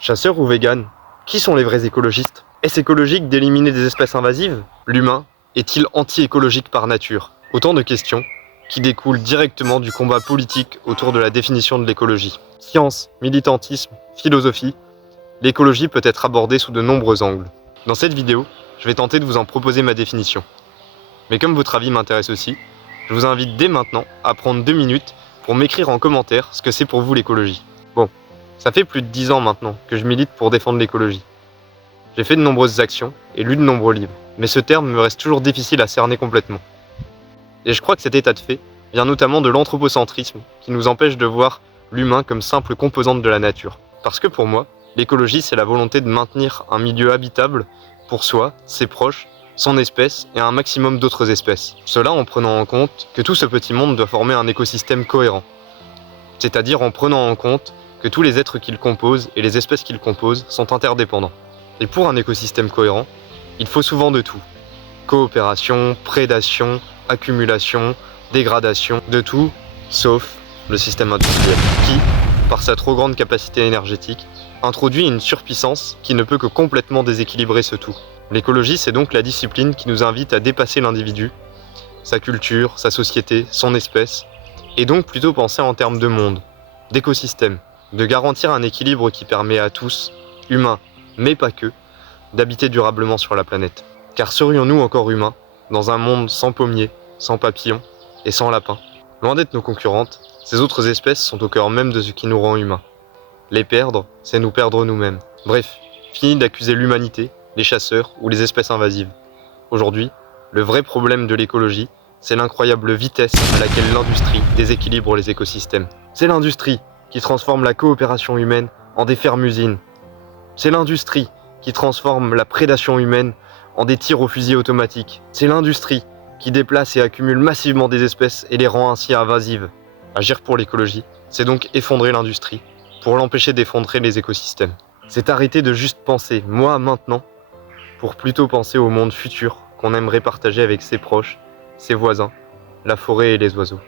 Chasseurs ou véganes? Qui sont les vrais écologistes? Est-ce écologique d'éliminer des espèces invasives? L'humain est-il anti-écologique par nature? Autant de questions qui découlent directement du combat politique autour de la définition de l'écologie. Science, militantisme, philosophie, l'écologie peut être abordée sous de nombreux angles. Dans cette vidéo, je vais tenter de vous en proposer ma définition. Mais comme votre avis m'intéresse aussi, je vous invite dès maintenant à prendre 2 minutes pour m'écrire en commentaire ce que c'est pour vous l'écologie. Bon, ça fait plus de 10 ans maintenant que je milite pour défendre l'écologie. J'ai fait de nombreuses actions et lu de nombreux livres, mais ce terme me reste toujours difficile à cerner complètement. Et je crois que cet état de fait vient notamment de l'anthropocentrisme qui nous empêche de voir l'humain comme simple composante de la nature. Parce que pour moi, l'écologie c'est la volonté de maintenir un milieu habitable pour soi, ses proches, son espèce et un maximum d'autres espèces. Cela en prenant en compte que tout ce petit monde doit former un écosystème cohérent. C'est-à-dire en prenant en compte que tous les êtres qu'il compose et les espèces qu'il compose sont interdépendants. Et pour un écosystème cohérent, il faut souvent de tout. Coopération, prédation, accumulation, dégradation, de tout, sauf le système industriel, qui, par sa trop grande capacité énergétique, introduit une surpuissance qui ne peut que complètement déséquilibrer ce tout. L'écologie, c'est donc la discipline qui nous invite à dépasser l'individu, sa culture, sa société, son espèce, et donc plutôt penser en termes de monde, d'écosystème, de garantir un équilibre qui permet à tous, humains, mais pas que, d'habiter durablement sur la planète. Car serions-nous encore humains, dans un monde sans pommiers, sans papillons et sans lapins? Loin d'être nos concurrentes, ces autres espèces sont au cœur même de ce qui nous rend humains. Les perdre, c'est nous perdre nous-mêmes. Bref, fini d'accuser l'humanité, les chasseurs ou les espèces invasives. Aujourd'hui, le vrai problème de l'écologie, c'est l'incroyable vitesse à laquelle l'industrie déséquilibre les écosystèmes. C'est l'industrie qui transforme la coopération humaine en des fermes-usines. C'est l'industrie qui transforme la prédation humaine en des tirs au fusil automatique. C'est l'industrie qui déplace et accumule massivement des espèces et les rend ainsi invasives. Agir pour l'écologie, c'est donc effondrer l'industrie pour l'empêcher d'effondrer les écosystèmes. C'est arrêter de juste penser moi maintenant pour plutôt penser au monde futur qu'on aimerait partager avec ses proches, ses voisins, la forêt et les oiseaux.